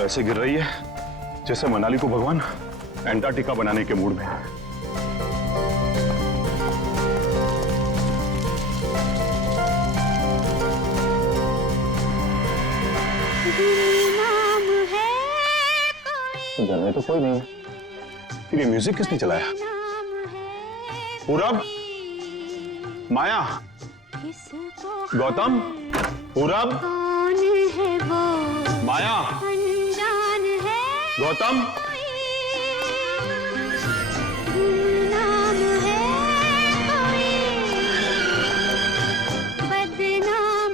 तो ऐसे गिर रही है जैसे मनाली को भगवान एंटार्क्टिका बनाने के मूड में है। घर में तो कोई नहीं है, फिर ये म्यूजिक किसने चलाया? पूरब, माया, गौतम, पूरब, माया, गौतम,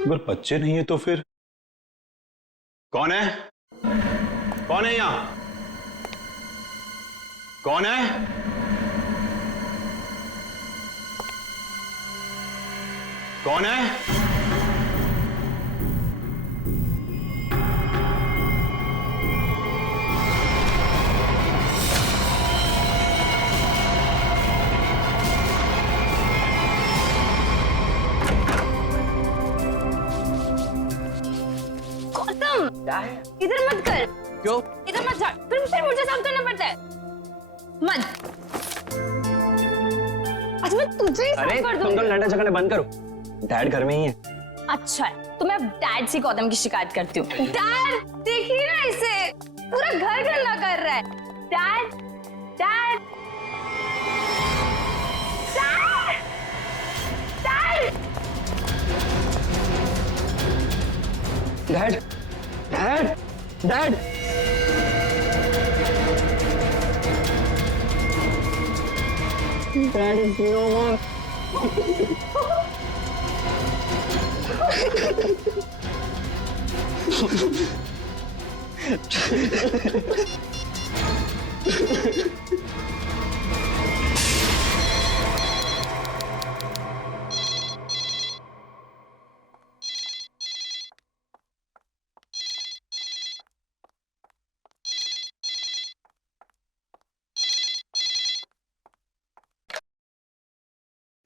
अगर बच्चे नहीं है तो फिर कौन है? कौन है यहां? कौन है? कौन है? गौतम, इधर मत कर। क्यों? इधर मत जा, फिर मुझे साफ करना पड़ता है। मत। अच्छा मैं तुझे ही साफ कर दूंगी। तुम तो लड़ना झगड़ना बंद करो, डैड घर में ही है। अच्छा है, तो मैं डैड से गौतम की शिकायत करती हूँ। डैड देखिए ना इसे, पूरा घर गंदा कर रहा है। Dad, dad, dad, dad, dad, dad, dad is no more.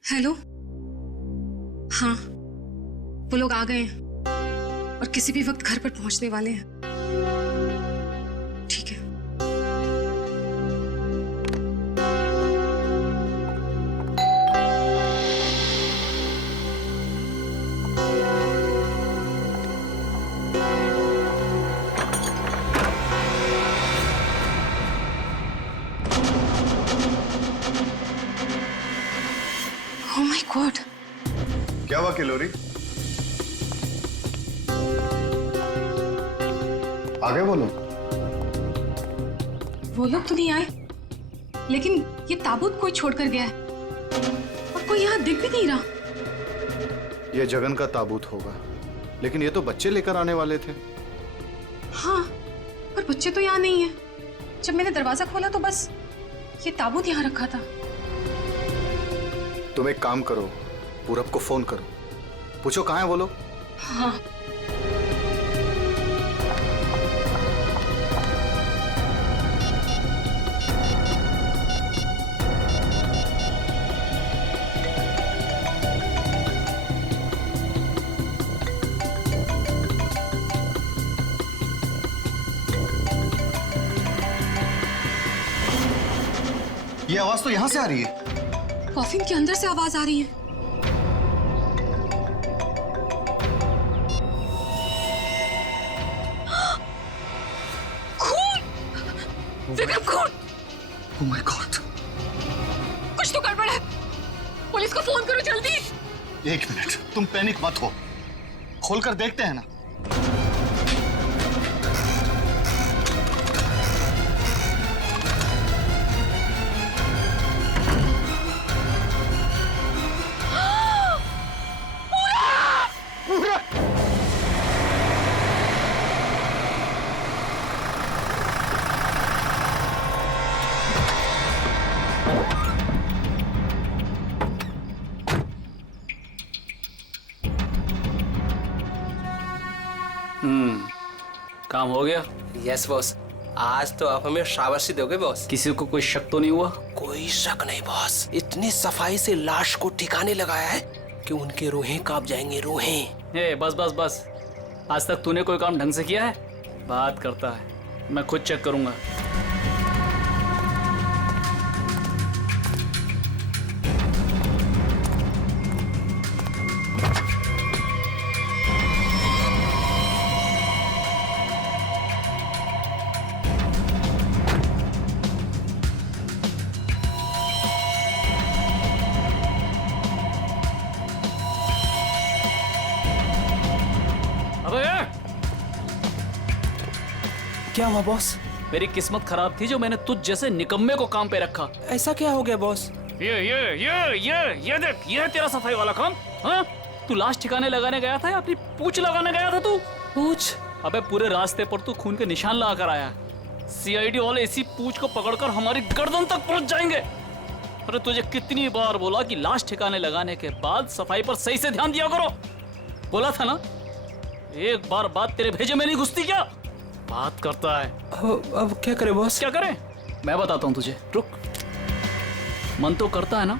Hello, हाँ वो लोग आ गए हैं और किसी भी वक्त घर पर पहुंचने वाले हैं। ठीक है। ओह माय गॉड, क्या हुआ किलोरी? आगे बोलो। वो लोग तो नहीं आए, लेकिन ये ताबूत कोई छोड़कर गया है और कोई यहाँ दिख भी नहीं रहा। ये जगन का ताबूत होगा, लेकिन ये तो बच्चे लेकर आने वाले थे। हाँ, पर बच्चे तो यहाँ नहीं है। जब मैंने दरवाजा खोला तो बस ये ताबूत यहाँ रखा था। तुम एक काम करो, पूरब को फोन करो, पूछो कहाँ है वो लोग। हाँ। ये आवाज तो यहाँ से आ रही है। कॉफिन के अंदर से आवाज आ रही है। खून! विक्रम, खून! Oh my God! कुछ तो गड़बड़ है। पुलिस को फोन करो जल्दी। एक मिनट, तुम पैनिक मत हो, खोलकर देखते हैं ना। काम हो गया? यस बॉस, आज तो आप हमें शाबाशी दोगे बॉस। किसी को कोई शक तो नहीं हुआ? कोई शक नहीं बॉस, इतनी सफाई से लाश को ठिकाने लगाया है कि उनके रूहें कांप जाएंगे, रूहें। ए बस बस बस, आज तक तूने कोई काम ढंग से किया है? बात करता है। मैं खुद चेक करूंगा। अबे क्या हुआ बॉस? मेरी किस्मत खराब थी जो मैंने तुझ जैसे निकम्मे को काम पे रखा। ऐसा क्या हो गया बॉस? ये देख, ये है तेरा सफाई वाला काम। हाँ, तू लाश ठिकाने लगाने गया था या अपनी पूंछ लगाने गया था तू? पूछ? अबे पूरे रास्ते पर तू खून के निशान लगा कर आया। सीआईडी वाले इसी पूंछ को पकड़कर हमारी गर्दन तक पहुंच जाएंगे। अरे तुझे कितनी बार बोला कि लाश ठिकाने लगाने के बाद सफाई पर सही से ध्यान दिया करो। बोला था ना? एक बार बात तेरे भेजे में नहीं घुसती क्या? बात करता है। अब क्या करे बॉस? क्या करें? मैं बताता हूँ तुझे, रुक। मन तो करता है ना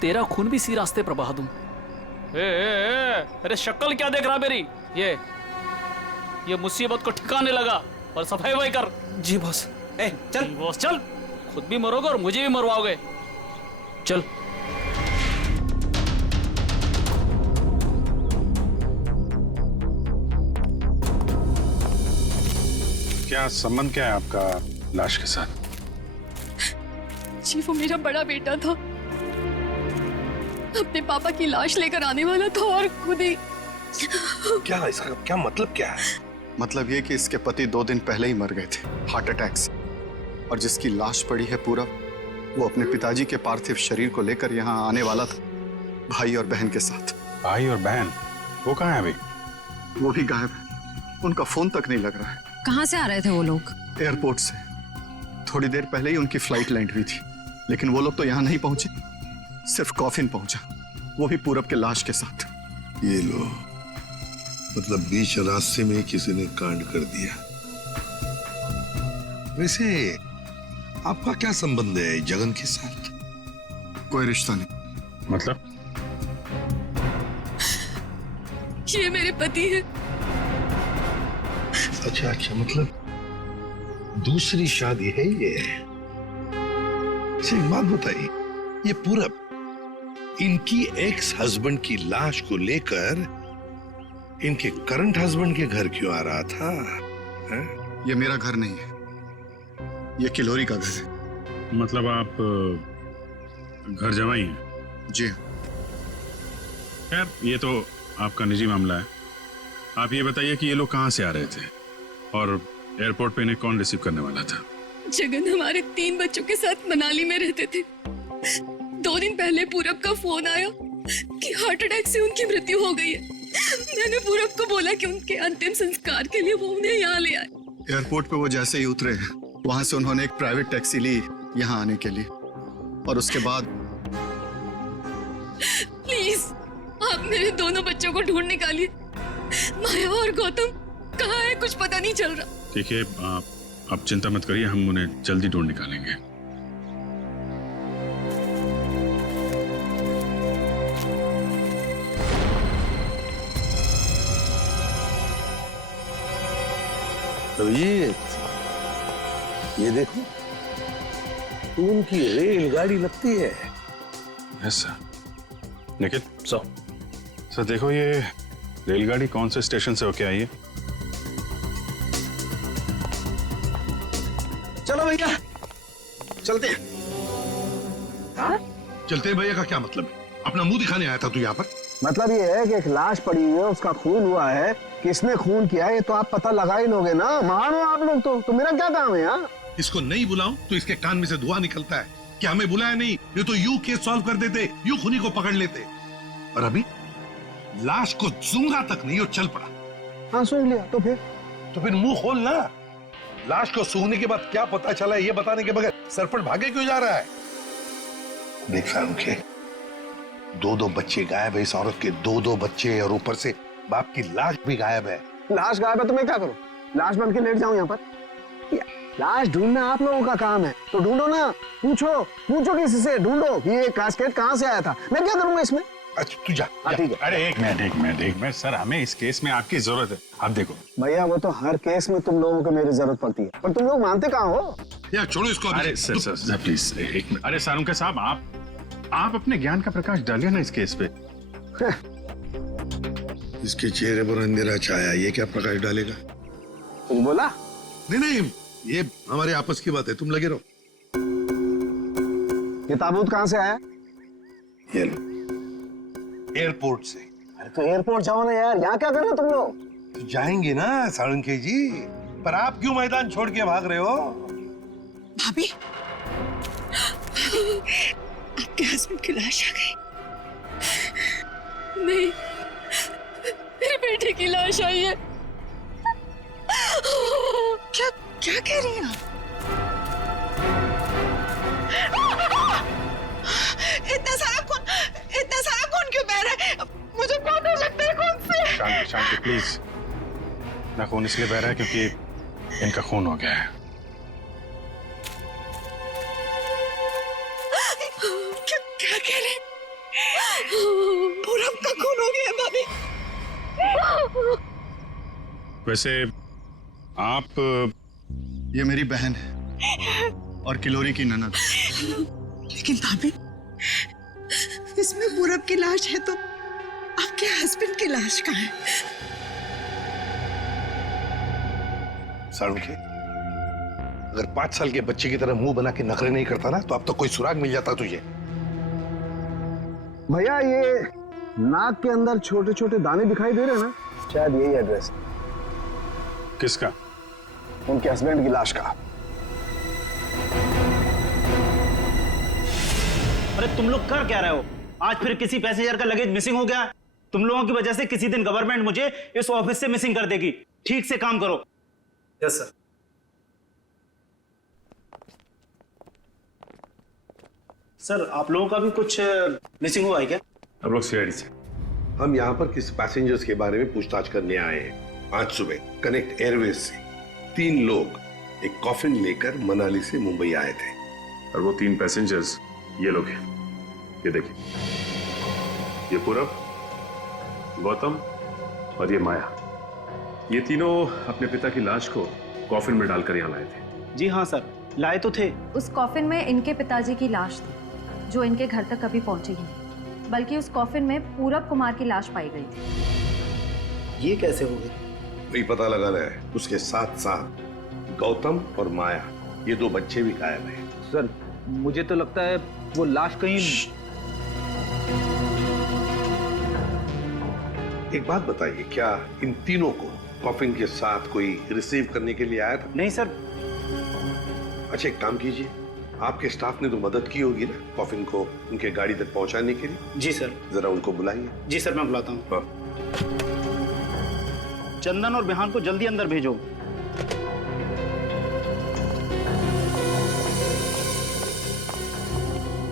तेरा खून भी इसी रास्ते पर बहा दूं। अरे शक्ल क्या देख रहा मेरी? ये मुसीबत को ठिकाने लगा और सफाई वही कर। जी बॉस। चल बॉस चल, खुद भी मरोगे और मुझे भी मरवाओगे। चल। क्या संबंध क्या है आपका लाश के साथ? जी वो मेरा बड़ा बेटा था, अपने पापा की लाश लेकर आने वाला था और खुद ही। क्या इसका क्या मतलब क्या है? मतलब ये कि इसके पति 2 दिन पहले ही मर गए थे हार्ट अटैक से, और जिसकी लाश पड़ी है पूरा, वो अपने पिताजी के पार्थिव शरीर को लेकर यहाँ आने वाला था, भाई और बहन के साथ। भाई और बहन वो कहाँ है अभी? वो भी गायब है, उनका फोन तक नहीं लग रहा है। कहाँ से आ रहे थे वो लोग? एयरपोर्ट से। थोड़ी देर पहले ही उनकी फ्लाइट लैंड हुई थी, लेकिन वो लोग तो यहाँ नहीं पहुंचे, सिर्फ कॉफिन पहुंचा, वो भी पूरब के लाश के साथ। ये लो, मतलब बीच रास्ते में किसी ने कांड कर दिया। वैसे आपका क्या संबंध है जगन के साथ? कोई रिश्ता नहीं। मतलब? ये मेरे पति है। अच्छा अच्छा, मतलब दूसरी शादी है ये? अच्छा एक बात बताइए, ये पूरब इनकी एक्स हस्बैंड की लाश को लेकर इनके करंट हस्बैंड के घर क्यों आ रहा था? है? ये मेरा घर नहीं है, ये किलोरी का घर है। मतलब आप घर जमाई हैं? जी खैर ये तो आपका निजी मामला है। आप ये बताइए कि ये लोग कहाँ से आ रहे थे और एयरपोर्ट पे इन्हें कौन रिसीव करने वाला था? जगन हमारे 3 बच्चों के साथ मनाली में रहते थे। 2 दिन पहले पूरब का फोन आया कि हार्ट अटैक से उनकी मृत्यु हो गई है। मैंने पूरब को बोला कि उनके अंतिम संस्कार के लिए वो उन्हें यहाँ ले आए। एयरपोर्ट पे वो जैसे ही उतरे, वहां से उन्होंने एक प्राइवेट टैक्सी ली यहाँ आने के लिए, और उसके बाद। प्लीज आप मेरे दोनों बच्चों को ढूंढ निकालिए। माया और गौतम कहाँ है, कुछ पता नहीं चल रहा। ठीक है, आप चिंता मत करिए, हम उन्हें जल्दी ढूंढ निकालेंगे। तो ये देखो, उनकी रेलगाड़ी लगती है। Yes sir. निखिल सर देखो, ये रेलगाड़ी कौन से स्टेशन से होके आई है? चलो भैया चलते हैं। चलते हैं भैया का क्या मतलब है? अपना मुंह दिखाने आया था तू यहाँ पर? मतलब ये है कि एक लाश पड़ी हुई है, उसका खून हुआ है, किसने खून किया है ये तो आप पता लगा ही लोगे ना। महान हो आप लोग तो मेरा क्या काम है यार? इसको नहीं बुलाऊं तो इसके कान में से धुआं निकलता है कि हमें बुलाया नहीं, ये तो यूं केस सॉल्व कर देते, यूं खूनी को पकड़ लेते। और अभी लाश को सूंघा तक नहीं और चल पड़ा। हाँ सूंघ लिया तो फिर मुंह खोल ना। लाश को सूंघने के बाद क्या पता चला ये बताने के बगैर सरपट भागे क्यों जा रहा है? देख फारूक, 2 बच्चे गायब है, इस औरत के 2 बच्चे, और ऊपर से बाप की लाश भी गायब है। लाश गायब है तो मैं क्या करूं? लाश बन के लेट जाऊं यहाँ पर? लाश ढूंढना आप लोगों का काम है तो ढूंढो ना। पूछो किसी से, ढूंढो कि ये कास्केट कहाँ से आया था। मैं क्या करूंगा इसमें? अच्छा तू जा। हाँ ठीक है। अरे एक मिनट सर, हमें इस केस में आपकी जरूरत है। आप देखो भैया वो तो हर केस में तुम लोगों को मेरी जरूरत पड़ती है, पर तुम लोग मानते कहाँ हो? यार छोड़ो इसको अभी। अरे सर प्लीज एक मिनट। अरे सारुंके साहब, आप अपने ज्ञान का प्रकाश डालिए ना इस केस पे। इसके चेहरे पर अंधेरा छाया, ये क्या प्रकाश डालेगा? कुछ बोला? नहीं, ये हमारे आपस की बात है, तुम लगे रहो। ये ताबूत कहाँ से आया? ये लो, एयरपोर्ट से। अरे तो एयरपोर्ट जाओ ना यार, यहाँ क्या कर रहे हो तुम लोग? तो जाएंगे ना साळुंखे जी, पर आप क्यों मैदान छोड़ के भाग रहे हो? भाभी, आपके हस्बैंड की लाश आ गई। नहीं, मेरे बेटे की लाश आई है। क्या क्या कह रही हैं आप? इतना सारा खून क्यों बह रहा है? मुझे बहुत डर लगता है खून से। शांति प्लीज। ना खून इसलिए बह रहा है क्योंकि इनका खून हो गया है। क्या कह रहे हैं? पूरब का खून हो गया भाभी। वैसे आप ये मेरी बहन है और किलोरी की ननद। लेकिन भाभी, इसमें पूरब की लाश है तो आपके हस्बैंड की लाश कहाँ है? साळुंखे, अगर 5 साल के बच्चे की तरह मुंह बना के नखरे नहीं करता ना, तो अब तो कोई सुराग मिल जाता तुझे। भैया ये नाक के अंदर छोटे छोटे दाने दिखाई दे रहे हैं ना, शायद यही एड्रेस किसका? उनके हस्बैंड की लाश का। अरे तुम लोग कर क्या रहे हो? आज फिर किसी पैसेंजर का लगेज मिसिंग हो गया। तुम लोगों की वजह से किसी दिन गवर्नमेंट मुझे इस ऑफिस से मिसिंग कर देगी। ठीक से काम करो। Yes sir. सर आप लोगों का भी कुछ मिसिंग हुआ है क्या? हम लोग सीआईडी से। हम यहाँ पर किसी पैसेंजर्स के बारे में पूछताछ करने आए हैं। आज सुबह कनेक्ट एयरवेज से 3 लोग एक कॉफिन लेकर मनाली से मुंबई आए थे। और वो 3 पैसेंजर्स ये लोग हैं। ये देखिए, ये पूरब, गौतम और ये माया। ये तीनों अपने पिता की लाश को कॉफिन में डालकर यहाँ लाए थे। जी हाँ सर, लाए तो थे। उस कॉफिन में इनके पिताजी की लाश थी, जो इनके घर तक कभी पहुंची ही नहीं, बल्कि उस कॉफिन में पूरब कुमार की लाश पाई गई थी। ये कैसे हो गई? वही पता लगा रहा है। उसके साथ साथ गौतम और माया, ये 2 बच्चे भी गायब हैं। सर मुझे तो लगता है वो लाश कहीं। एक बात बताइए, क्या इन तीनों को कॉफिन के साथ कोई रिसीव करने के लिए आया था? नहीं सर। अच्छा एक काम कीजिए, आपके स्टाफ ने तो मदद की होगी ना कॉफिन को उनके गाड़ी तक पहुंचाने के लिए। जी सर। जरा उनको बुलाइए। जी सर, मैं बुलाता हूँ। चंदन और बिहान को जल्दी अंदर भेजो।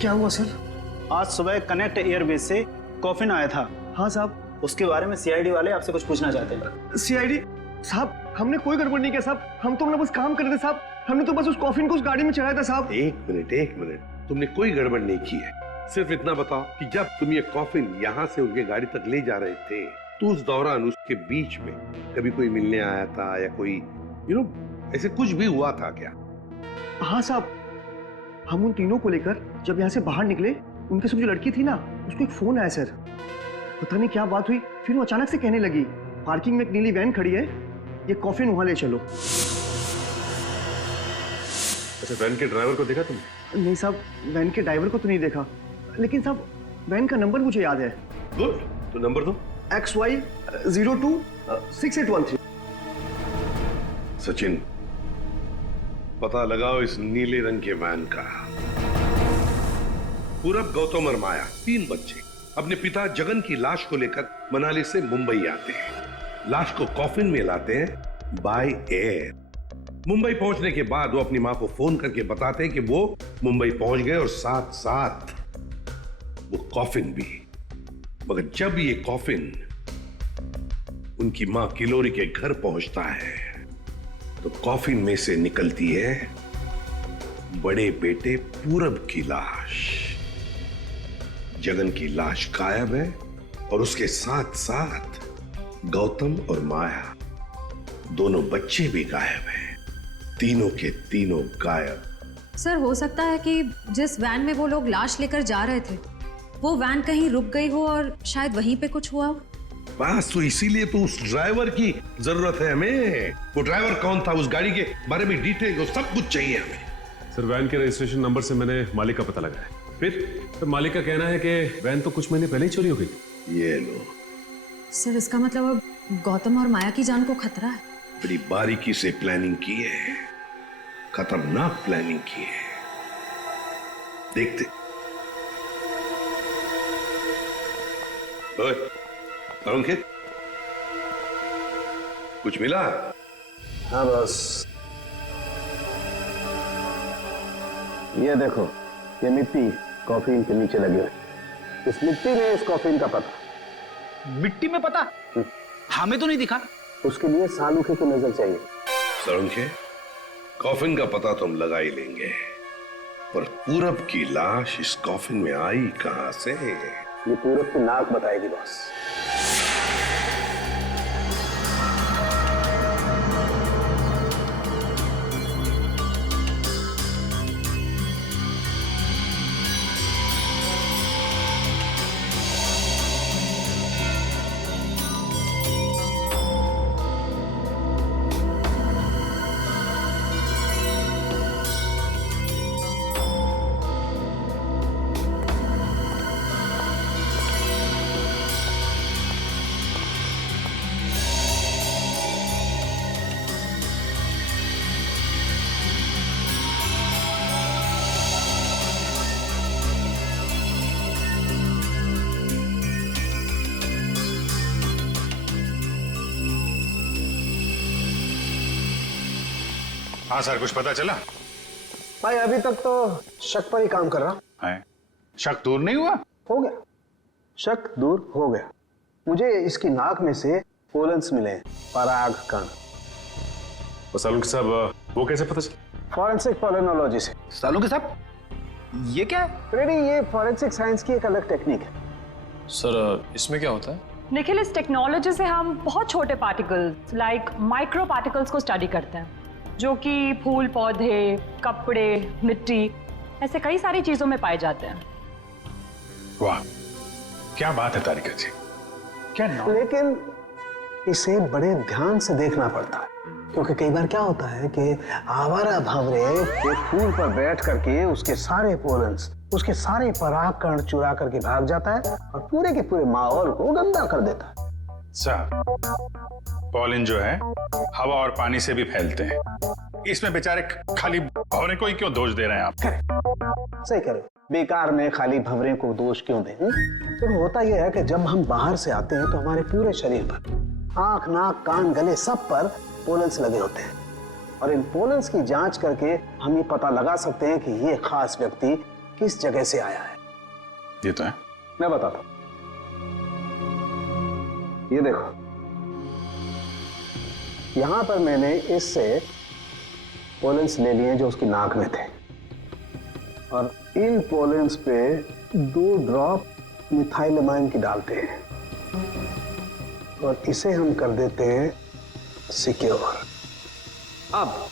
क्या हुआ सर? आज सुबह कनेक्ट एयरवेज से कॉफिन आया था। हाँ साहब। उसके बारे में सीआईडी वाले आपसे कुछ पूछना चाहते हैं। सीआईडी साहब, हमने कोई गड़बड़ नहीं किया साहब, हम तो अपना बस काम कर रहे थे साहब, हमने तो बस उस कॉफिन को उस गाड़ी में चढ़ाया था साहब। एक मिनट, तुमने कोई गड़बड़ नहीं की है। सिर्फ इतना बताओ कि जब तुम ये कॉफिन यहाँ से उनके गाड़ी तक ले जा रहे थे, तो उस दौरान उसके बीच में कभी कोई मिलने आया था या कोई ऐसे कुछ भी हुआ था क्या? हाँ साहब, हम उन तीनों को लेकर जब यहाँ से बाहर निकले, उनके साथ जो लड़की थी ना, उसको एक फोन आया सर। पता नहीं क्या बात हुई, फिर वो अचानक से कहने लगी, पार्किंग में एक नीली वैन खड़ी है, ये कॉफिन वहां ले चलो। अच्छा, वैन के ड्राइवर को देखा तुमने? नहीं साहब, वैन के ड्राइवर को तो नहीं देखा, लेकिन साहब वैन का नंबर मुझे याद है। गुड, तो नंबर दो। XY 02 6813। सचिन, पता लगाओ इस नीले रंग के वैन का। पूरब, गौतम और माया 3 बच्चे अपने पिता जगन की लाश को लेकर मनाली से मुंबई आते हैं। लाश को कॉफिन में लाते हैं बाय एयर। मुंबई पहुंचने के बाद वो अपनी मां को फोन करके बताते हैं कि वो मुंबई पहुंच गए और साथ साथ वो कॉफिन भी। मगर जब ये कॉफिन उनकी मां किलोरी के घर पहुंचता है, तो कॉफिन में से निकलती है बड़े बेटे पूरब की लाश। जगन की लाश गायब है और उसके साथ साथ गौतम और माया दोनों बच्चे भी गायब हैं। तीनों के तीनों गायब। सर, हो सकता है कि जिस वैन में वो लोग लाश लेकर जा रहे थे वो वैन कहीं रुक गई हो और शायद वहीं पे कुछ हुआ हो। बस तो इसीलिए तो उस ड्राइवर की जरूरत है हमें। वो ड्राइवर कौन था, उस गाड़ी के बारे में डिटेल, वो सब कुछ चाहिए हमें। सर वैन के रजिस्ट्रेशन नंबर से मैंने मालिक का पता लगाया। फिर मालिक का कहना है कि वैन तो कुछ महीने पहले ही चोरी हो गई थी। ये लो। सर, इसका मतलब अब गौतम और माया की जान को खतरा है। बड़ी बारीकी से प्लानिंग की है, खतरनाक प्लानिंग की है। देखते। ओए, अंकित, कुछ मिला? हाँ बस, ये देखो, ये मिट्टी कॉफीन के नीचे लगी हुई। इस मिट्टी में इस कॉफीन का पता। मिट्टी में पता? हमें तो नहीं दिखा। उसके लिए सालूखे की नजर चाहिए। सड़ोंके, कॉफिन का पता तो हम लगा ही लेंगे, पर पूरब की लाश इस कॉफिन में आई कहां से? ये पूरब की नाक बताएगी बॉस। हाँ सर, कुछ पता चला? भाई अभी तक तो शक पर ही काम कर रहा है। शक दूर नहीं हुआ? हो गया, शक दूर हो गया। मुझे इसकी नाक में से पोलन्स मिले, पराग कण। सालुंके साहब, वो कैसे पता चला? फॉरेंसिक पोलिनोलॉजी से। सालुंके साहब, ये क्या है? रेडी, ये फॉरेंसिक साइंस की एक अलग टेक्निक है। सर, इसमें क्या होता है? निखिल, इस टेक्नोलॉजी से हम बहुत छोटे पार्टिकल्स लाइक माइक्रो पार्टिकल्स को स्टडी करते हैं, जो कि फूल, पौधे, कपड़े, मिट्टी, ऐसे कई सारी चीजों में पाए जाते हैं। वाह, क्या बात है तारिका जी, क्या नाम? लेकिन इसे बड़े ध्यान से देखना पड़ता है, क्योंकि कई बार क्या होता है कि आवारा भंवरे एक फूल पर बैठ करके उसके सारे पोलन्स, उसके सारे परागकण चुरा करके भाग जाता है और पूरे के पूरे माहौल को गंदा कर देता है। सर, पॉलिन जो है हवा और पानी से भी फैलते हैं। इसमें बेचारे खाली भंवरे को ही क्यों दोष दे रहे हैं आप? सही कह रहे हो, बेकार में खाली भंवरे को दोष क्यों दें? तो होता यह है कि जब हम बाहर से आते हैं तो हमारे पूरे शरीर पर, आंख, नाक, कान, गले, सब पर पोलन्स लगे होते हैं, और इन पोलन्स की जांच करके हम ये पता लगा सकते हैं कि ये खास व्यक्ति किस जगह से आया है। ये तो है। मैं बताता हूं, ये देखो, यहां पर मैंने इससे पोलन्स ले लिए जो उसकी नाक में थे, और इन पोलन्स पे 2 ड्रॉप मिथाइलमाइन की डालते हैं और इसे हम कर देते हैं सिक्योर। अब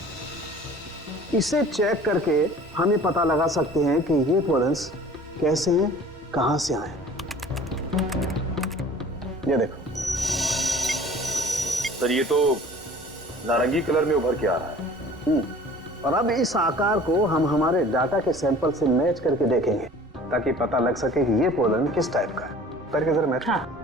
इसे चेक करके हम ये पता लगा सकते हैं कि ये पोलन्स कैसे हैं, कहां से आए। ये देखो सर, ये तो नारंगी कलर में उभर के आ रहा है। और अब इस आकार को हम हमारे डाटा के सैंपल से मैच करके देखेंगे, ताकि पता लग सके कि ये पोलन किस टाइप का है। करके जरा मैच। हाँ।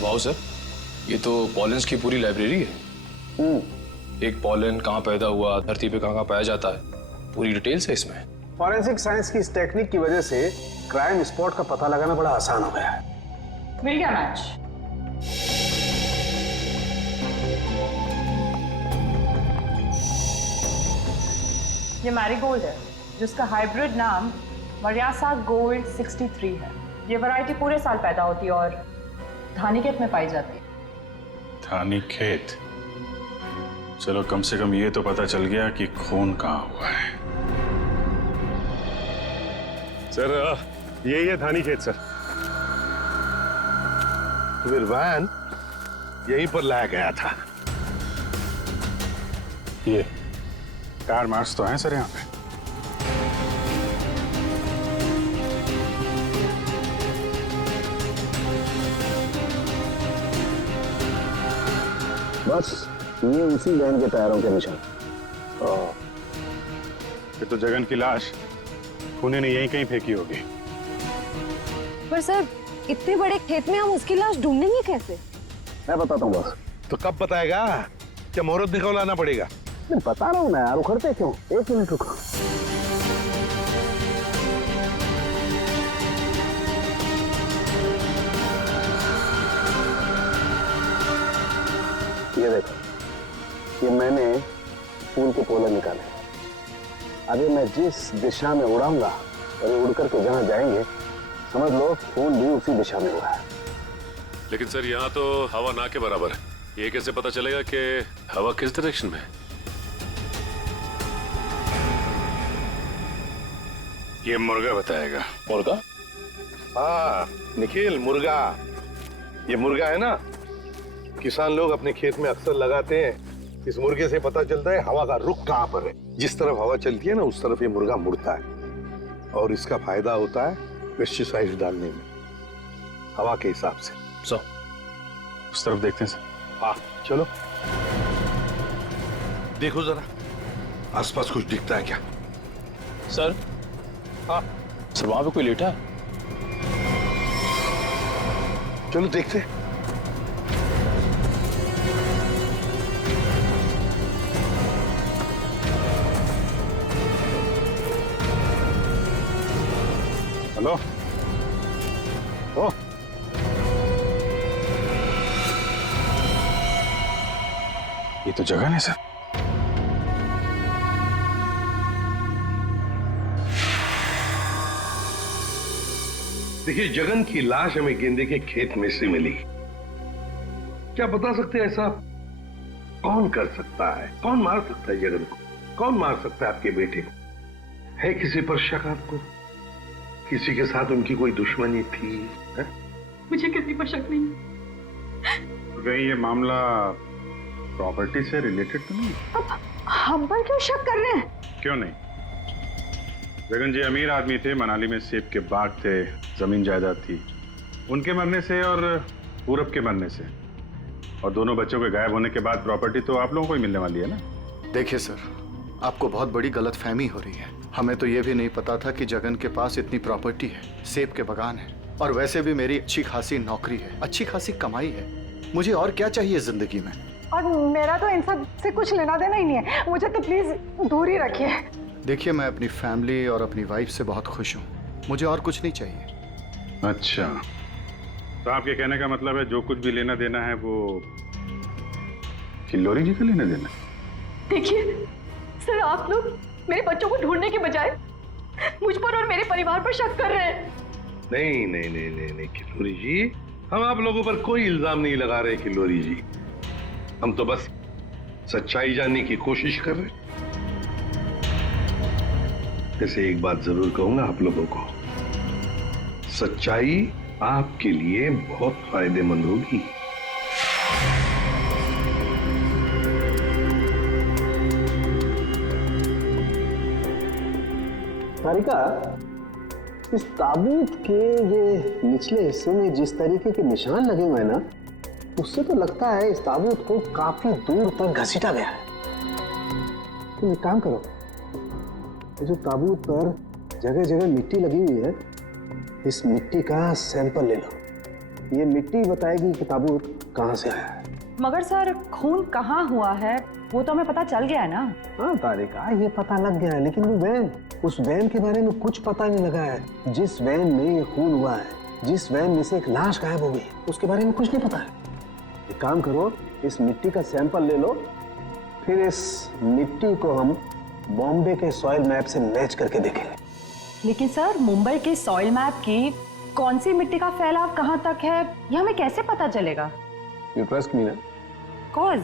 वाओ सर, ये तो पॉलेंस की पूरी लाइब्रेरी है। एक पॉलन कहाँ पैदा हुआ, धरती पे कहाँ पाया जाता है, पूरी डिटेल्स है इसमें। फॉरेंसिक साइंस की इस टेक्निक की वजह से क्राइम स्पॉट का पता लगाना बड़ा आसान हो गया है। मिल गया मैच। ये मैरीगोल्ड है जिसका हाइब्रिड नाम मरियासा गोल्ड 63 है। ये वैरायटी पूरे साल पैदा होती है और धानीखेत में पाई जाती है। धानीखेत? चलो कम से कम ये तो पता चल गया कि खून कहाँ हुआ है। सर यही है धानीखेत सर। फिर वैन यहीं पर लाया गया था। ये कार मार्क्स तो हैं सर यहाँ पे। बस ये उसी वैन के टायरों के निशान। फिर तो जगन की लाश खूनी ने यहीं कहीं फेंकी होगी। पर सर इतने बड़े खेत में हम उसकी लाश ढूंढेंगे कैसे? मैं बताता हूँ बस। तो कब बताएगा? क्या मुहूर्त निकलवाना पड़ेगा? मैं बता रहा हूँ ना यार, उखड़ते क्यों? 1 मिनट रुको। ये देखो, ये मैंने फूल के पोले निकाले। अभी मैं जिस दिशा में उड़ाऊंगा और ये उड़ करके जहां जाएंगे समझ लो खून भी उसी दिशा में हुआ है। लेकिन सर यहाँ तो हवा ना के बराबर है, ये कैसे पता चलेगा कि हवा किस डायरेक्शन में है? ये मुर्गा बताएगा। मुर्गा? हाँ निखिल, मुर्गा। ये मुर्गा है ना, किसान लोग अपने खेत में अक्सर लगाते हैं। इस मुर्गे से पता चलता है हवा का रुख कहाँ पर है। जिस तरफ हवा चलती है ना उस तरफ ये मुर्गा मुड़ता है और इसका फायदा होता है पेस्टिसाइड्स डालने में, हवा के हिसाब से। उस तरफ देखते हैं सर। हाँ चलो देखो जरा आसपास कुछ दिखता है क्या? सर? हाँ सर वहां पे कोई लेटा है? चलो देखते। हेलो? ओ ये तो जगह है सर। देखिए जगन की लाश हमें गेंदे के खेत में से मिली। क्या बता सकते हैं ऐसा कौन कर सकता है? कौन मार सकता है जगन को? कौन मार सकता है आपके बेटे को? है किसी पर शक आपको? किसी के साथ उनकी कोई दुश्मनी थी? है? मुझे किसी पर शक नहीं। तो कहीं ये मामला प्रॉपर्टी से रिलेटेड तो नहीं? अब हम पर क्यों शक कर रहे हैं? क्यों नहीं? जगन जी अमीर आदमी थे, मनाली में सेब के बाग थे, जमीन जायदाद थी। उनके मरने से और पूरब के मरने से और दोनों बच्चों के गायब होने के बाद प्रॉपर्टी तो आप लोगों को ही मिलने वाली है ना। देखिए सर, आपको बहुत बड़ी गलतफहमी हो रही है। हमें तो ये भी नहीं पता था कि जगन के पास इतनी प्रॉपर्टी है, सेब के बागान है और वैसे भी मेरी अच्छी खासी नौकरी है, अच्छी खासी कमाई है। मुझे और क्या चाहिए जिंदगी में? और मेरा तो इन सब से कुछ लेना देना ही नहीं है, मुझे तो प्लीज दूर ही रखिए। देखिए मैं अपनी फैमिली और अपनी वाइफ से बहुत खुश हूँ, मुझे और कुछ नहीं चाहिए। अच्छा, तो आपके कहने का मतलब है जो कुछ भी लेना देना है वो किल्लोरी जी का लेना देना? देखिए सर, आप लोग मेरे बच्चों को ढूंढने के बजाय मुझ पर और मेरे परिवार पर शक कर रहे हैं। नहीं नहीं नहीं नहीं नहीं किल्लोरी जी, हम आप लोगों पर कोई इल्जाम नहीं लगा रहे किल्लोरी जी। हम तो बस सच्चाई जानने की कोशिश कर रहे। जैसे एक बात जरूर कहूंगा आप लोगों को, सच्चाई आपके लिए बहुत फायदेमंद होगी। सारिका, इस ताबूत के ये निचले हिस्से में जिस तरीके के निशान लगे हुए हैं ना, उससे तो लगता है इस ताबूत को काफी दूर तक घसीटा गया है। तुम एक काम करो, ये जो ताबूत पर जगह जगह मिट्टी लगी हुई है, इस मिट्टी का सैंपल ले लो। ये मिट्टी बताएगी कि ताबूत कहाँ से आया है। मगर सर खून कहाँ हुआ है वो तो हमें पता चल गया है ना। हाँ तारिका, ये पता लग गया है, लेकिन वो वैन, उस वैन के बारे में कुछ पता नहीं लगा है। जिस वैन में ये खून हुआ है, जिस वैन में से एक लाश गायब हो गई, उसके बारे में कुछ नहीं पता है। एक काम करो, इस मिट्टी का सैंपल ले लो, फिर इस मिट्टी को हम बॉम्बे के सॉइल मैप से मैच करके देखेंगे। लेकिन सर मुंबई के सॉइल मैप की कौन सी मिट्टी का फैलाव कहाँ तक है ये हमें कैसे पता चलेगा? यू ट्रस्ट मी ना? कॉज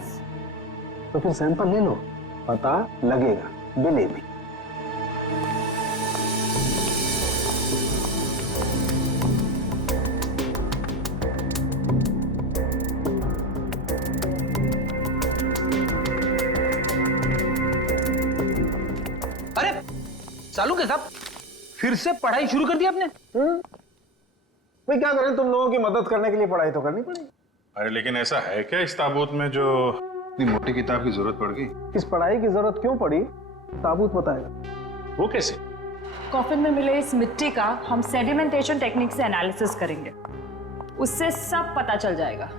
तो फिर सैंपल ले लो, पता लगेगा, बिलीव मी। अरे सालू के साहब, फिर से पढ़ाई शुरू कर दी आपने? भाई क्या करें, तुम लोगों की मदद करने के लिए पढ़ाई तो करनी पड़ेगी। अरे लेकिन ऐसा है क्या इस ताबूत में जो इतनी मोटी किताब की जरूरत पड़ गई? इस पढ़ाई की जरूरत क्यों पड़ी, ताबूत बताएगा। वो कैसे? कॉफिन में मिले इस मिट्टी का हम सेडिमेंटेशन टेक्निक से एनालिसिस करेंगे, उससे सब पता चल जाएगा।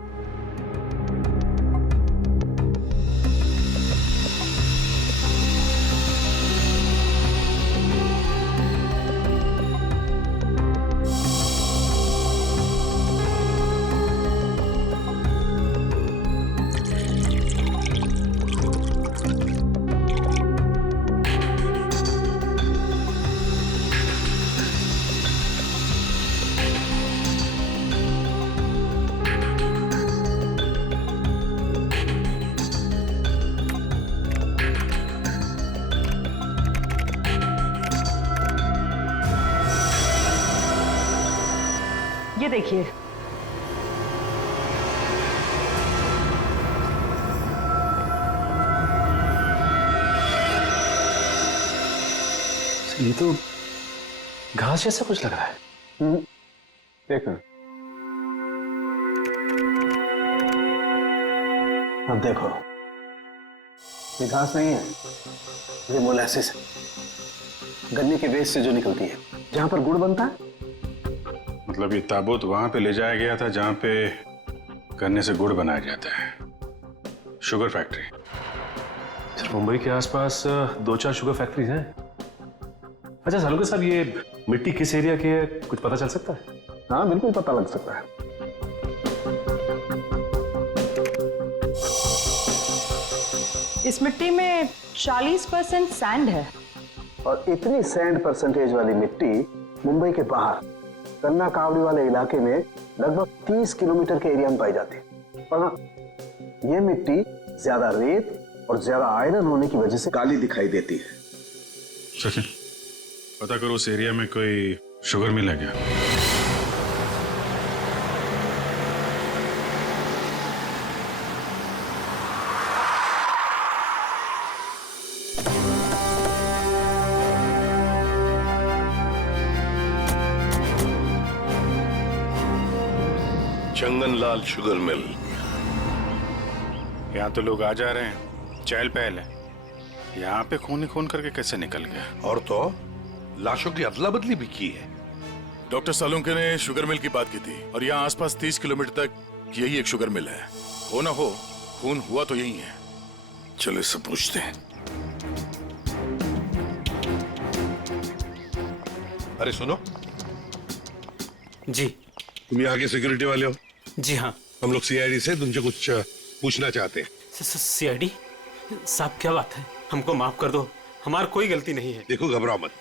ये देखिए, ये तो घास जैसा कुछ लग रहा है। देखो, अब देखो, ये घास नहीं है, ये मोलासिस है, गन्ने के वेस्ट से जो निकलती है, जहां पर गुड़ बनता है। मतलब ये ताबूत वहां पे ले जाया गया था जहां पे गन्ने से गुड़ बनाया जाता है, शुगर फैक्ट्री। सर मुंबई के आसपास 2-4 शुगर फैक्ट्रीज हैं। अच्छा सालू के साहब, ये मिट्टी किस एरिया की है, कुछ पता चल सकता है? हाँ बिल्कुल पता लग सकता है। इस मिट्टी में 40% सैंड है। और इतनी सैंड परसेंटेज वाली मिट्टी मुंबई के बाहर कन्ना कावड़ी वाले इलाके में लगभग 30 किलोमीटर के एरिया में पाई जाती है। पर हाँ, ये मिट्टी ज्यादा रेत और ज्यादा आयरन होने की वजह से काली दिखाई देती है। सचिन, पता करो उस एरिया में कोई शुगर मिल है क्या? चंगनलाल शुगर मिल। यहाँ तो लोग आ जा रहे हैं, चहल पहल है, यहाँ पे खून ही खून करके कैसे निकल गया? और तो लाशों की अदला बदली भी की है। डॉक्टर सालुंके ने शुगर मिल की बात की थी और यहाँ आसपास 30 किलोमीटर तक यही एक शुगर मिल है। हो ना हो, खून हुआ तो यही है। चलो इससे पूछते हैं। अरे सुनो जी। तुम यहाँ के सिक्योरिटी वाले हो? जी हाँ। हम लोग सीआईडी से तुमसे कुछ पूछना चाहते हैं। सीआईडी साहब, क्या बात है? हमको माफ कर दो, हमारी कोई गलती नहीं है। देखो घबराओ मत,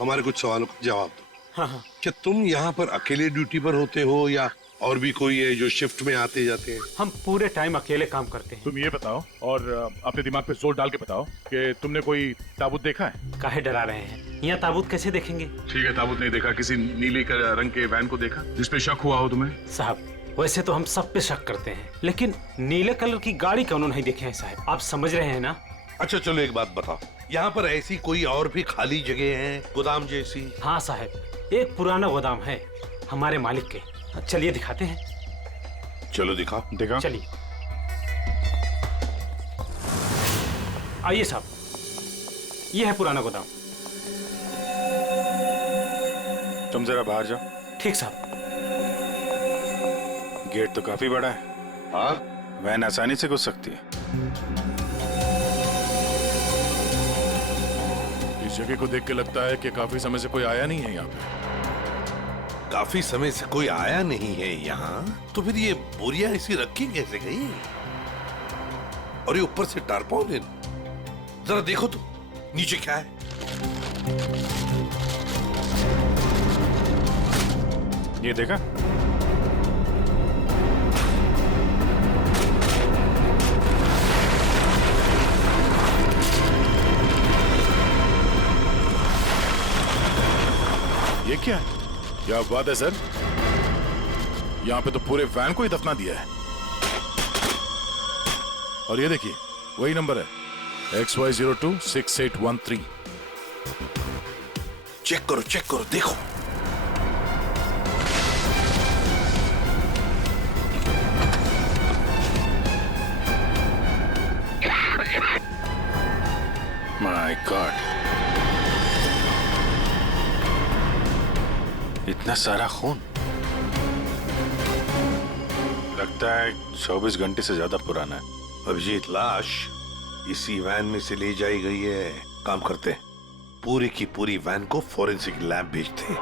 हमारे कुछ सवालों का जवाब दो। हाँ हाँ। क्या तुम यहाँ पर अकेले ड्यूटी पर होते हो या और भी कोई है जो शिफ्ट में आते जाते हैं? हम पूरे टाइम अकेले काम करते हैं। तुम ये बताओ और अपने दिमाग पे जोर डाल के बताओ कि तुमने कोई ताबूत देखा है? काहे डरा रहे हैं? यहाँ ताबूत कैसे देखेंगे? ठीक है, ताबूत नहीं देखा, किसी नीले रंग के वैन को देखा जिसपे शक हुआ हो तुम्हें? साहब वैसे तो हम सब पे शक करते हैं, लेकिन नीले कलर की गाड़ी क्यों नहीं देखे हैं साहब? आप समझ रहे हैं ना? अच्छा चलो एक बात बताओ, यहाँ पर ऐसी कोई और भी खाली जगह है, गोदाम जैसी? हाँ साहब, एक पुराना गोदाम है हमारे मालिक के। चलिए दिखाते हैं। चलो दिखाओ। दिखा। चलिए आइए साहब, ये है पुराना गोदाम। तुम जरा बाहर जाओ। ठीक साहब। गेट तो काफी बड़ा है। हाँ, वैन आसानी से घुस सकती है। इस जगह को देख के लगता है कि काफी समय से कोई आया नहीं है यहाँ पे। काफी समय से कोई आया नहीं है यहाँ, तो फिर ये बोरियां ऐसी रखी कैसे गई? और ये ऊपर से टारपॉलिन, जरा देखो तो नीचे क्या है। ये देखा? ये क्या है? क्या बात है सर, यहाँ पे तो पूरे वैन को ही दफना दिया है। और ये देखिए वही नंबर है XY026813। चेक करो देखो। माय गॉड, इतना सारा खून। लगता है 24 घंटे से ज्यादा पुराना है। अभिजीत, लाश इसी वैन में से ले जाई गई है। काम करते हैं, पूरी की पूरी वैन को फॉरेंसिक लैब भेजते हैं।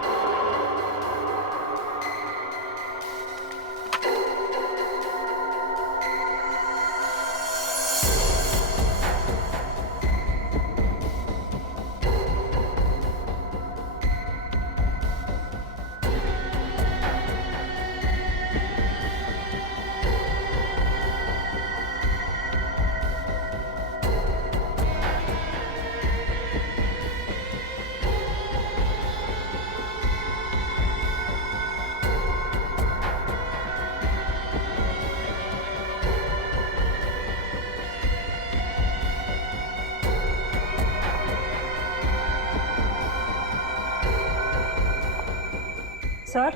सर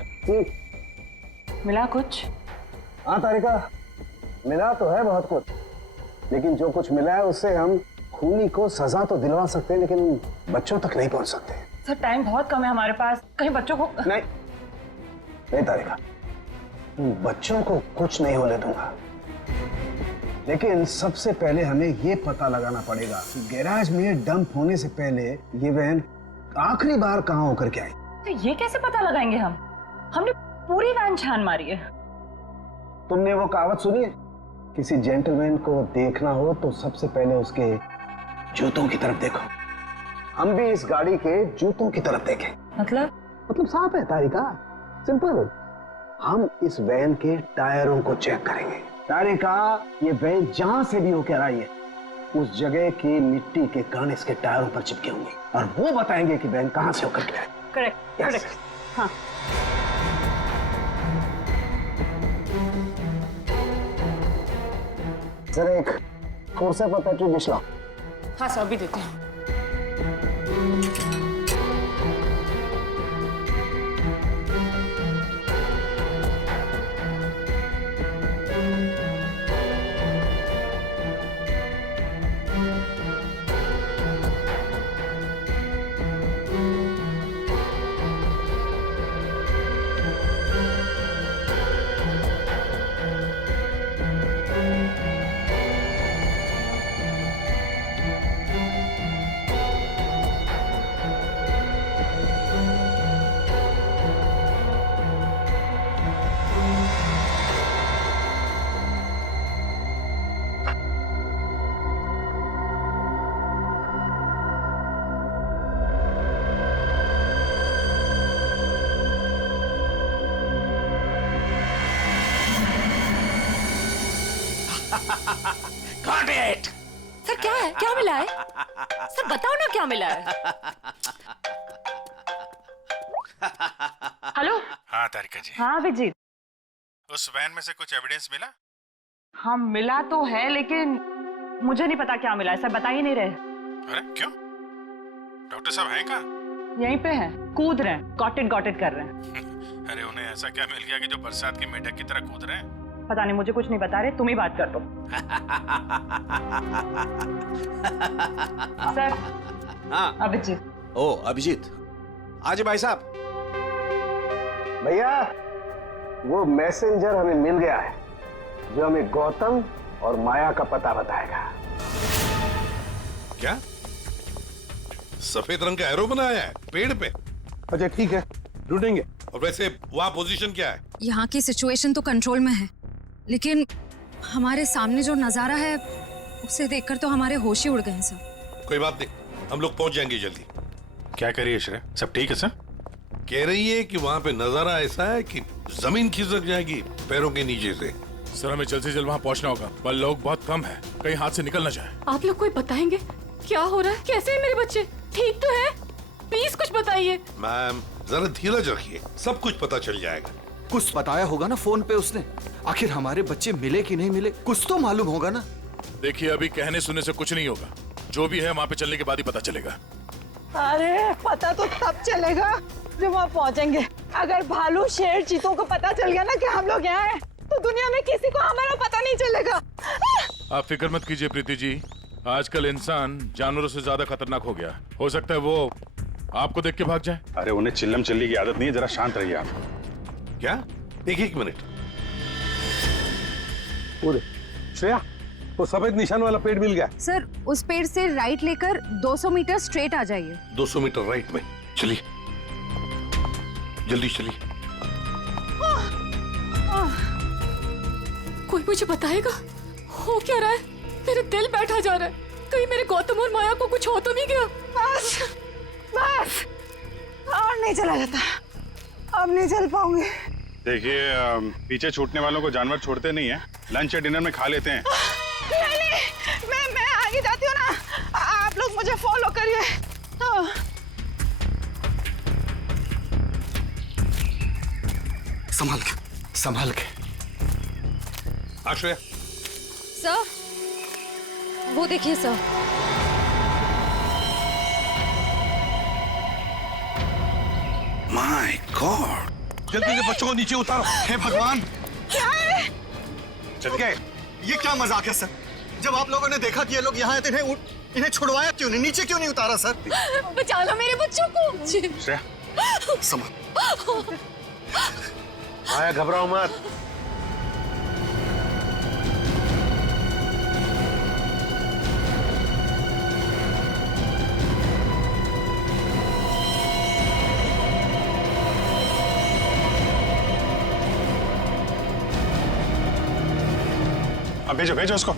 मिला कुछ? हाँ तारिका, मिला तो है बहुत कुछ, लेकिन जो कुछ मिला है उससे हम खूनी को सजा तो दिलवा सकते हैं, लेकिन बच्चों तक नहीं पहुंच सकते। सर टाइम बहुत कम है हमारे पास, कहीं बच्चों को नहीं तारिका, बच्चों को कुछ नहीं होने दूंगा, लेकिन सबसे पहले हमें ये पता लगाना पड़ेगा कि गैराज में डंप होने से पहले ये वैन आखिरी बार कहाँ होकर के आई। तो ये कैसे पता लगाएंगे हम? हमने पूरी वैन छान मारी है। तुमने वो कहावत सुनी है, किसी जेंटलमैन को देखना हो तो सबसे पहले उसके जूतों की तरफ देखो। हम भी इस गाड़ी के जूतों की तरफ देखें। मतलब साफ है तारिका, सिंपल। हम इस वैन के टायरों को चेक करेंगे। तारिका, ये वैन जहां से भी होकर आई है उस जगह की मिट्टी के कण इसके टायरों पर चिपके होंगे और वो बताएंगे कि वैन कहां से होकर के आई। करेक्ट। हाँ सर, एक कोर्सा पर पेट्रोल डिश लाओ। हाँ सर, अभी देते हैं। Got it! सर क्या है, क्या मिला है? सर बताओ ना क्या मिला है? हेलो। हाँ तारिका जी। हाँ अभिजीत। उस वैन में से कुछ एविडेंस मिला? हाँ मिला तो है, लेकिन मुझे नहीं पता क्या मिला है। सर बता ही नहीं रहे। अरे क्यों? डॉक्टर साहब हैं कहाँ? यहीं पे हैं, कूद रहे हैं, गॉटेड कर रहे हैं। अरे उन्हें ऐसा क्या मिल गया कि जो बरसात के मेढक की तरह कूद रहे हैं? पता नहीं, मुझे कुछ नहीं बता रहे, तुम ही बात कर दो। सर। हाँ अभिजीत। ओ अभिजीत, आज भाई साहब। भैया, वो मैसेंजर हमें मिल गया है जो हमें गौतम और माया का पता बताएगा। क्या सफेद रंग का एरो बनाया है पेड़ पे? अच्छा ठीक है, ढूंढेंगे। और वैसे वहां पोजीशन क्या है? यहाँ की सिचुएशन तो कंट्रोल में है, लेकिन हमारे सामने जो नजारा है उसे देखकर तो हमारे होश ही उड़ गए हैं सर। कोई बात नहीं, हम लोग पहुंच जाएंगे जल्दी। क्या कह रही है श्रेया? सब ठीक है सर? कह रही है कि वहां पे नजारा ऐसा है कि जमीन खिसक जाएगी पैरों के नीचे से। सर हमें जल्द से जल्द वहाँ पहुँचना होगा, पर लोग बहुत कम है, कहीं हाथ से निकल ना जाए। आप लोग कोई बताएंगे क्या हो रहा है? कैसे है मेरे बच्चे? ठीक तो है? प्लीज कुछ बताइए। मैम जरा धीरज रखिए, सब कुछ पता चल जाएगा। कुछ बताया होगा ना फोन पे उसने। आखिर हमारे बच्चे मिले कि नहीं मिले, कुछ तो मालूम होगा ना। देखिए अभी कहने सुनने से कुछ नहीं होगा, जो भी है वहाँ पे चलने के बाद ही पता चलेगा। अरे पता तो तब चलेगा जब वहाँ पहुँचेंगे। अगर भालू शेर चीतों को पता चल गया ना कि हम लोग यहाँ हैं, तो दुनिया में किसी को हमारा पता नहीं चलेगा। आप फिक्र मत कीजिए प्रीति जी, आजकल इंसान जानवरों से ज्यादा खतरनाक हो गया। हो सकता है वो आपको देख के भाग जाए। अरे उन्हें चिल्लम चिल्ली की आदत नहीं है, जरा शांत रहिए आप। क्या? एक मिनट। श्रेया, वो सफेद निशान वाला पेड़ मिल गया। सर उस पेड़ से राइट लेकर 200 मीटर स्ट्रेट आ जाइए। 200 मीटर राइट में। चलिए जल्दी चलिए। कोई मुझे बताएगा हो क्या रहा है? मेरे दिल बैठा जा रहा है, कहीं मेरे गौतम और माया को कुछ हो तो नहीं गया? बस बस, और नहीं चला जाता, अब नहीं चल पाऊंगी। देखिए पीछे छूटने वालों को जानवर छोड़ते नहीं है, लंच या डिनर में खा लेते हैं। नहीं, मैं आगे जाती हूँ ना, आप लोग मुझे फॉलो करिए। संभाल के, संभाल के। आश्रय सर वो देखिए सर। माय गॉड, जल्दी से बच्चों को नीचे उतारो। हे भगवान, क्या है? चल गए। ये क्या मजाक है सर? जब आप लोगों ने देखा कि ये लोग यहाँ आए थे, इन्हें छुड़वाया क्यों नहीं, नीचे क्यों नहीं उतारा सर? बचा लो मेरे बच्चों को। श्रेया संभाल। माया घबराओ मत। अब भेजो भेजो उसको।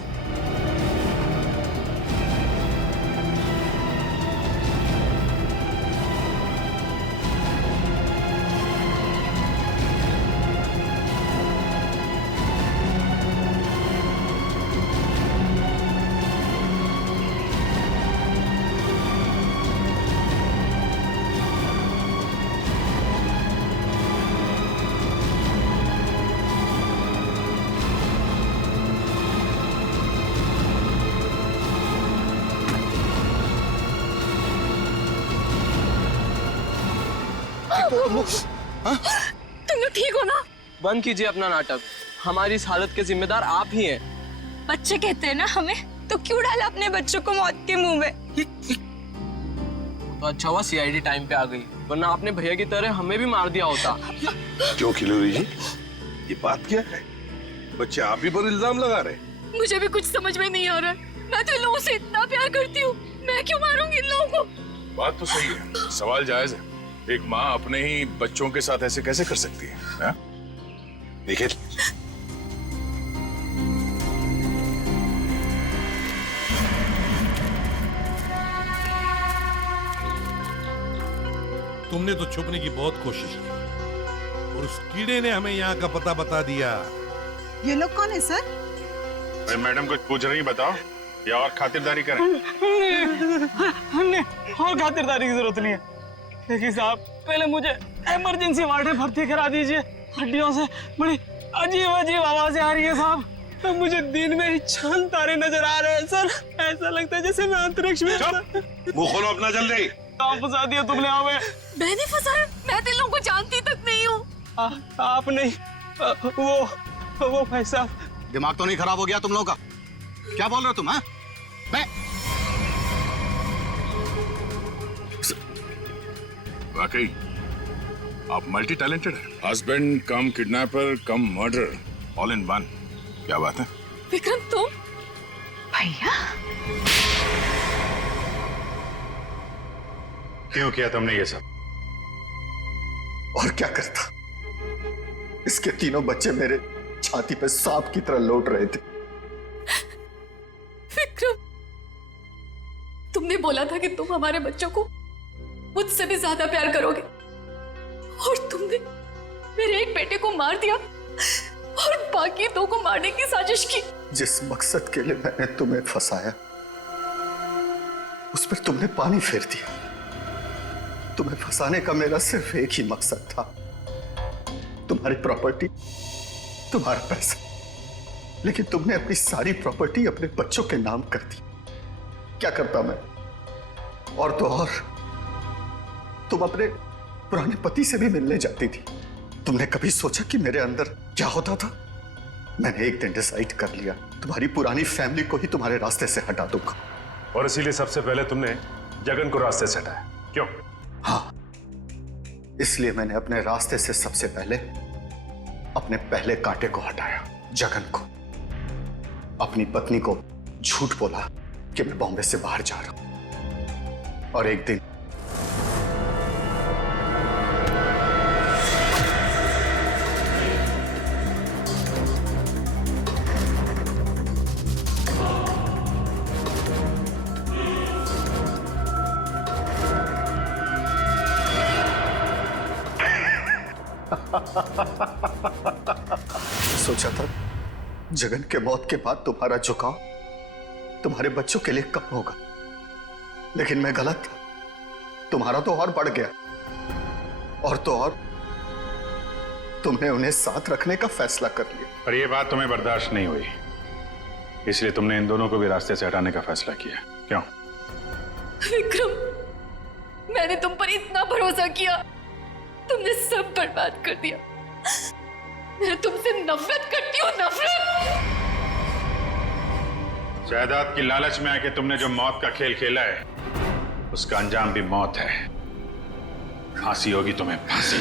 तुम लोग ठीक हो ना? बंद कीजिए अपना नाटक, हमारी इस हालत के जिम्मेदार आप ही हैं। बच्चे कहते हैं ना हमें, तो क्यों डाला अपने बच्चों को मौत के मुंह में? तो अच्छा हुआ सीआईडी टाइम पे आ गई, वरना आपने भैया की तरह हमें भी मार दिया होता। क्यों खिलोरी जी, ये बात क्या है? बच्चे आप ही पर इल्जाम लगा रहे? मुझे भी कुछ समझ में नहीं आ रहा है। मैं तो इन लोगों से इतना प्यार करती हूँ, मैं क्यों मारूंगी इन लोगों को? बात तो सही है, सवाल जायज है। एक माँ अपने ही बच्चों के साथ ऐसे कैसे कर सकती है? देखिए तुमने तो छुपने की बहुत कोशिश की और उस कीड़े ने हमें यहाँ का पता बता दिया। ये लोग कौन है सर? भाई मैडम कुछ पूछ रही बताओ, या और खातिरदारी करें? हमने और खातिरदारी की जरूरत नहीं है, लेकिन साहब पहले मुझे इमरजेंसी वार्ड में भर्ती करा दीजिए। हड्डियों से बड़ी अजीब अजीब आवाजें आ रही है साहब, तो मुझे दिन में ही चांद तारे नजर आ रहे हैं सर। ऐसा लगता है जैसे मैं अंतरिक्ष में। मुंह खोलो अपना जल्दी। फंसा दिया तुमने हमें। मैंने फंसाया? मैं तो इन लोगों को जानती तक नहीं हूँ। आप नहीं, वो भाई साहब। दिमाग तो नहीं खराब हो गया तुम लोगों का? क्या बोल रहे हो तुम? मैं वाकई आप मल्टी टैलेंटेड हैं। Husband come kidnapper come murder, all in one. क्या बात है? विक्रम तुम? भैया क्यों किया तुमने ये सब? और क्या करता? इसके तीनों बच्चे मेरे छाती पे सांप की तरह लौट रहे थे। विक्रम, तुमने बोला था कि तुम हमारे बच्चों को मुझसे भी ज्यादा प्यार करोगे, और तुमने मेरे एक बेटे को मार दिया और बाकी दो को मारने की साजिश की। जिस मकसद के लिए मैंने तुम्हें फंसाया उस पर तुमने पानी फेर दिया। तुम्हें फंसाने का मेरा सिर्फ एक ही मकसद था, तुम्हारी प्रॉपर्टी, तुम्हारा पैसा। लेकिन तुमने अपनी सारी प्रॉपर्टी अपने बच्चों के नाम कर दी। क्या करता मैं? और तो और तुम अपने पुराने पति से भी मिलने जाती थी। तुमने कभी सोचा कि मेरे अंदर क्या होता था? मैंने एक दिन डिसाइड कर लिया, तुम्हारी पुरानी फैमिली को ही तुम्हारे रास्ते से हटा दूंगा। और इसीलिए सबसे पहले तुमने जगन को रास्ते से हटाया, क्यों? हाँ, इसलिए मैंने अपने रास्ते से सबसे पहले अपने पहले कांटे को हटाया, जगन को। अपनी पत्नी को झूठ बोला कि मैं बॉम्बे से बाहर जा रहा हूं, और एक दिन सोचा था जगन के मौत के बाद तुम्हारा झुकाव तुम्हारे बच्चों के लिए कब होगा, लेकिन मैं गलत था। तुम्हारा तो और बढ़ गया, और तो और तुमने उन्हें साथ रखने का फैसला कर लिया। पर यह बात तुम्हें बर्दाश्त नहीं हुई, इसलिए तुमने इन दोनों को भी रास्ते से हटाने का फैसला किया, क्यों? विक्रम, मैंने तुम पर इतना भरोसा किया, तुमने सब बर्बाद कर दिया। मैं तुमसे नफरत करती हूँ, नफरत। जायदाद की लालच में आके तुमने जो मौत का खेल खेला है, उसका अंजाम भी मौत है। फांसी होगी तुम्हें, फांसी।